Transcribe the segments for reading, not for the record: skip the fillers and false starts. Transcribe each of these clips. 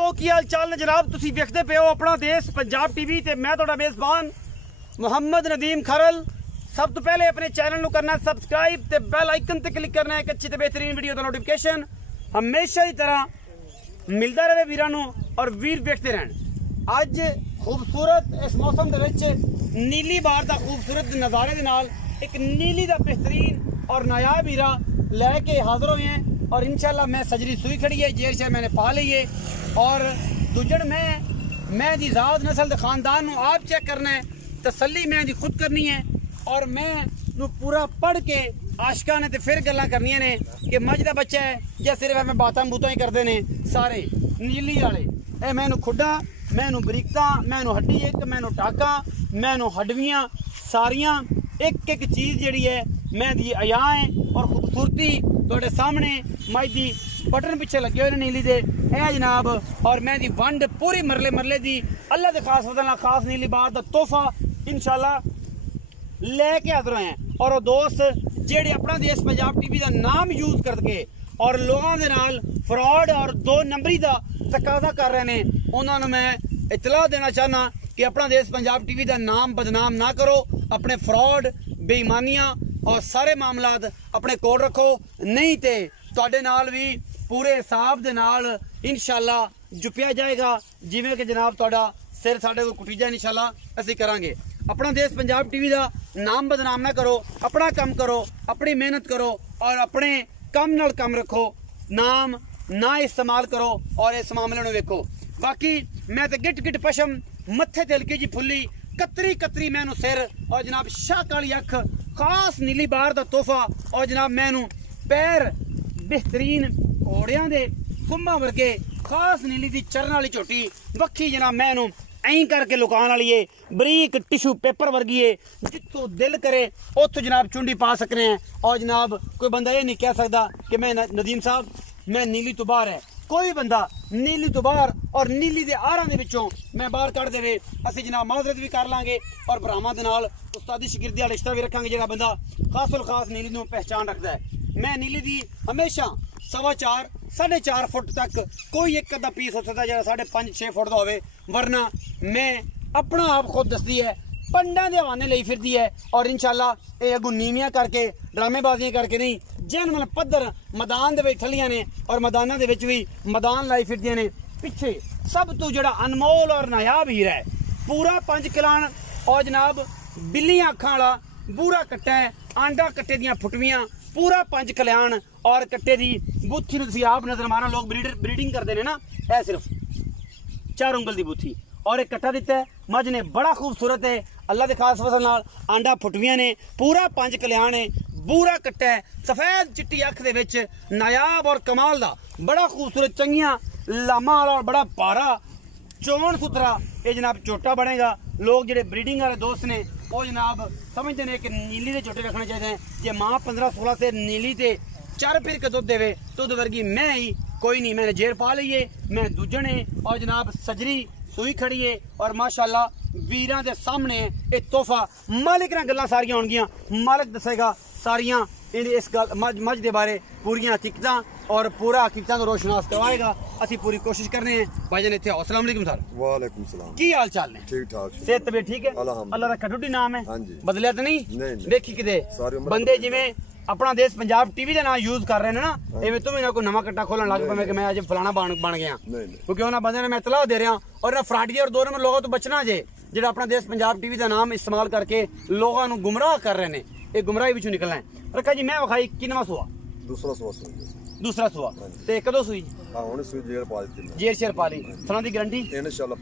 दोस्तों की हाल चाल ने जनाब, तुसी देखते पे हो अपना देश पंजाब टीवी ते मैं तुहाडा मेजबान मुहम्मद नदीम खरल। सब तो पहले अपने चैनल को करना सबसक्राइब ते बेल आइकन ते क्लिक करना है एक अच्छी ते बेहतरीन वीडियो का नोटिफिकेशन हमेशा की तरह मिलता रहे वीरां और वीर देखते रहन। अज खूबसूरत इस मौसम दे नीली बार का खूबसूरत नज़ारे के नाल एक नीली का बेहतरीन और नायाब हीरा लैके हाजिर हुए हैं और इंशाल्लाह मैं सजरी सुई खड़ी है, जेर शे मैंने पा ली है और दुजड़ मैं जी ज़ात नस्ल के खानदान को आप चेक करना है, तसल्ली मैं जी खुद करनी है और मैं पूरा पढ़ के आशका ने तो फिर गल्लां करनियां ने कि मझ का बच्चा है या सिर्फ मैं बातां बूतां ही करते हैं सारे नीली वाले। ए मैनू खुडा, मैनू बरीकता, मैनू हड्डी एक, मैनू टाका, मैनू हडवियां सारियां एक एक चीज़ जी है मैं दी अया है और खूबसूरती थोड़े सामने मझ दी बटन पिछे लगे हुए नीली दे ए जनाब। और मैं दी वंड पूरी मरले मरले दी अल्लाह के खास फजल खास नीली बार का तोहफा इंशाल्लाह लेके हाजिर हैं। और वो दोस्त जेड़े अपना देश पंजाब टीवी का नाम यूज करके और लोगों के नाल फ्रॉड और 2 नंबरी का तकाजा कर रहे हैं, उन्होंने मैं इतला देना चाहना कि अपना देश पंजाब टीवी का नाम बदनाम ना करो, अपने फ्रॉड बेईमानियां और सारे मामलात अपने कोल रखो, नहीं तो तुहाडे नाल भी पूरे हिसाब दे नाल इंशाल्लाह जुपिया जाएगा जिवें कि जनाब तुहाडा सिर साडे कोल कुटी जाए इंशाल्लाह असीं करांगे। अपना देश पंजाब टीवी का नाम बदनाम ना करो, अपना काम करो, अपनी मेहनत करो और अपने कम नाल कम रखो, नाम ना इस्तेमाल करो और इस मामले में वेखो। बाकी मैं तो गिट गिट पशम मत्थे ते हल्की जी फुल्ली कतरी कतरी मैनू सिर और जनाब शाह काली अख खास नीली बार का तोहफा और जनाब मैनू पैर बेहतरीन घोड़ियां दे कुंभा वर्गे खास नीली दी चरण वाली झोटी वक्खी जनाब मैनू ऐं करके लुकान वाली है, बरीक टिशू पेपर वर्गी है, जितों दिल करे उतो जनाब चुंडी पा सकते हैं। और जनाब कोई बंदा ये नहीं कह सकता कि मैं नदीम साहब मैं नीली तो बाहर है, कोई बंदा नीली तो बाहर और नीली दे आरां दे विचों मैं बाहर कढ़ देवे असीं जनाब माजरत भी कर लांगे और भरावां दे नाल उस्तादी शिगिर्दी वाला रिश्ता भी रखांगे। जेड़ा बंदा खासुल खास नीली नूं पहचान रखता है, मैं नीली दी हमेशा 4.25 4.5 फुट तक कोई एक अद्धा पीस हो सकता है जो 5.5 फुट का होवे, वरना मैं अपना आप खुद दसदी है पंडा के हवाने ली फिरदी है और इंशाल्लाह ये अगू नीवियां करके ड्रामेबाजियां करके नहीं जैन मतलब पद्धर मैदान दे ठलियां ने और मैदाना दे विच भी मैदान लाई फिरदियां ने। पिछे सब तो जड़ा अनमोल और नायाब हीरा है पूरा 5 किलान और जनाब बिल्लियां अखां वाला बूरा कट्टा है, आंडा कट्टे दियां फुटवियां पूरा 5 कल्याण और कट्टे दी बूथी तुसीं आप नजर मारा, लोग ब्रीडिंग करते हैं ना, यह सिर्फ 4 उंगल की बूथी और एक कट्टा दिता है मझ ने बड़ा खूबसूरत है अल्लाह के खास फसल नाल आंडा फुटवियां ने पूरा 5 कल्याण है, बूरा कट्टा है सफेद चिट्टी अख दे विच नायाब और कमाल दा बड़ा खूबसूरत चंगियां लामा वाला और बड़ा पारा चौन सुथरा ये जनाब झोटा बनेगा। लोग जेडे ब्रीडिंग वाले दोस्त ने वो जनाब समझते हैं कि नीली के झोटे रखने चाहिए। जे माँ 15-16 से नीली ते 4 फिर के दुध देवे दुध वर्गी मैं ही कोई नहीं, मैंने जेर पा ली है, मैं दूजन है और जनाब सजरी सुई खड़ी है और माशाल्लाह वीरां दे सामने एक तोहफा मालिक ने गल्लां सारियां होणगियां, मालिक दसेगा सारियां इस गल मझ दे बारे पूरियां हकीकतां और पूरा हकीकतां को रोशनास करवाएगा। असी पूरी कोशिश करने हैं। भाईजान इत्थे आओ। अस्सलाम वालेकुम सर। वालेकुम सलाम। की हाल चाल ने? ठीक ठाक। सेहत तबीयत ठीक है? अल्लाह रखा टुटी नाम है बदलिया तो नहीं? देखी किते बंदे जिवें अपना देश पंजाब टीवी का नाम यूज कर रहे हैं ना, इवें तुम ना कोई नवा कट्टा खोलन लग पे कि मैं अज फलाना बन गया, क्योंकि उन्होंने बंदे ने मैं इतला दे रहा और ना फ्राडिया और 2 नंबर लोगों तो बचना जे जो अपना देश पंजाब टीवी का नाम इस्तेमाल करके लोगों को गुमराह कर रहे हैं, ये गुमराही पिछू निकलना है। रखा जी मैं विखाई किनवा सुआ? दूसरा सुआ ते कदों सुई? जेर शेर पा ली, फलां दी गारंटी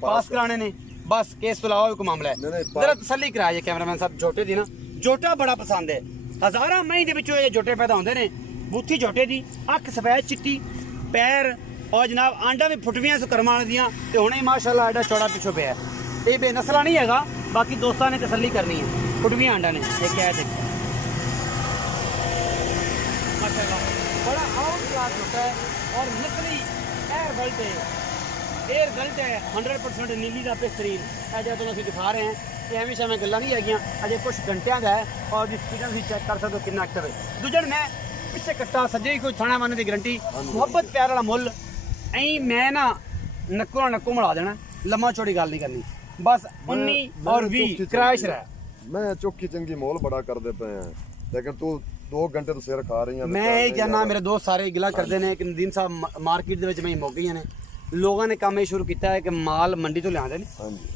पास कराने ने बस, केस तो इलावा कोई मामला है जरा तसल्ली कराया कैमरामैन साहब। झोटे दी ना झोटा बड़ा पसंद है, हजारां मई दे विचों ये झोटे पैदा होंदे ने, बूथी झोटे दी अख सफेद चिट्टी पैर और जनाब आंडा भी फुटवियां करमाण दियां ते हुणे माशाल्लाह एडा चौड़ा पिछो पे है। ये बेनसला नहीं हैगा, बाकी दोस्तां ने तसल्ली करनी है, फुटवियां आंडा ने एक है देखो माशाल्लाह बड़ा आउट क्लास होता है और नकली एयर गल्ट है 100% नीली का बेहतरीन है जो तुम दिखा रहे हैं। ये हमेशा मैं गल्लां नहीं हैगियां, अजे कुछ घंटियां का है और जिस स्पीकर तुम चेक कर सकते हो कितना एक्टिव है। दूजन मैं पिछे कट्टा सज्जे ही कोई थाना मारने की गारंटी, मुहब्बत प्यार वाला मुल ऐं मैं ना नक्को ना नक्को मिला देना, लम्मा चौड़ी गल नहीं करनी, बस 19 और 20 क्रैश रहा। मैं चौकी चंगी मोल बड़ा करदे पे हैं, लेकिन तू 2 घंटे तो सिर खा रही है। मैं ये कहना, मेरे दोस्त सारे गिला करते हैं कि नदीम साहब मार्केट दे विच मैं मुक गई ने, लोगों ने काम ये शुरू किया है कि माल मंडी तो लिया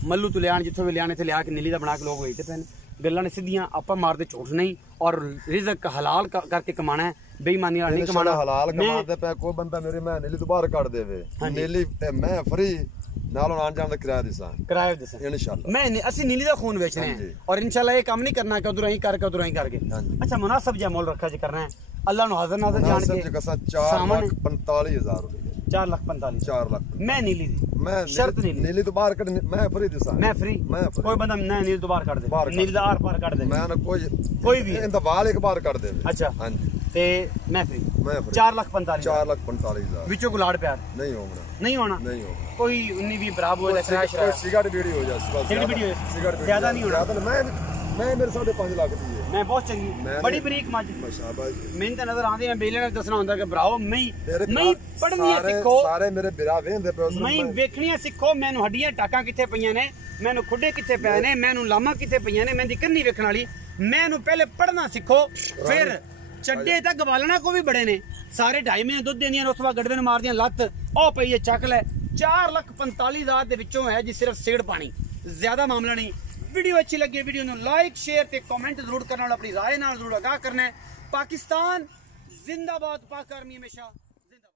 मल्लू तो लिया, जिथों भी लिया इत्थे लिया के नीली दा बना के लोग बेचते पे ने। गल्लां ने सीधियां, आपां मारदे झूठ नहीं, और रिज़्क हलाल करके कमाना है, बेईमानी वाला नहीं कमाना। हलाल कमाते पे कोई बंदा मेरी मैं नीली तो बाहर काट देवे, नीली मैं फ्री नालों आन जान दा किराया दिसा इंशाल्लाह। मैं असि नीली दा खून बेच रहे हैं, और इंशाल्लाह ये काम नहीं करना कि उधर ही करके उधर ही करके। अच्छा, मुनासिब जा मोल रखा जी करना है, अल्लाह नु हाजिर नाज़िर जान के 4,45,000 रुपए 4,45,000 4 लाख। मैं नीली दी मैं शर्त नीली तो बाहर कट, मैं फ्री दिसा, मैं फ्री कोई बंदा ना नीली तो बाहर कर दे, नीली दा आर पार कर दे, मैं ना कोई भी इंदा वाल एक बार कर दे। अच्छा हां जी, ते मैं फ्री 4,45,000 विचों गुलाड़ प्यार नहीं होना, नहीं होना, नहीं होगा कोई 19-20 बराबर हो जाए, क्रैश रहा, सिगरेट बीड़ी हो जाए, सिगरेट बीड़ी हो सिगरेट ज्यादा नहीं होना। मैं मेरे 5.5 लाख दी है, मैं बहुत चंगी बड़ी बरीक मज मैंने तो नजर आती है। बेले ने दसना होंदा कि भराओ मैं पढ़नी सीखो, सारे मेरे बिरा वेंदे पे मैं वेखनी सीखो, मैनू हड्डियां टाकां किथे पईयां ने, मैनू खुडे किथे पए ने, मैनू लामा किथे पईयां ने, मेरी कन्नी वेखण वाली। मैनू पहले पढ़ना सीखो, फिर चड्डे तक गवालना को भी बड़े ने, सारे 2.5 महीने दुध देंदियां, उस बाद गड़वे मार दियां लत्त, ओ पई है चक लै। 4,45,000 दे विचों है जी सिर्फ सेड़ पानी, ज्यादा मामला नहीं। वीडियो अच्छी लगी, वीडियो ਨੂੰ लाइक शेयर ਤੇ कमेंट जरूर करना और अपनी राय ਨਾਲ जरूर आगाह करना है। पाकिस्तान जिंदाबाद, पाक आर्मी हमेशा।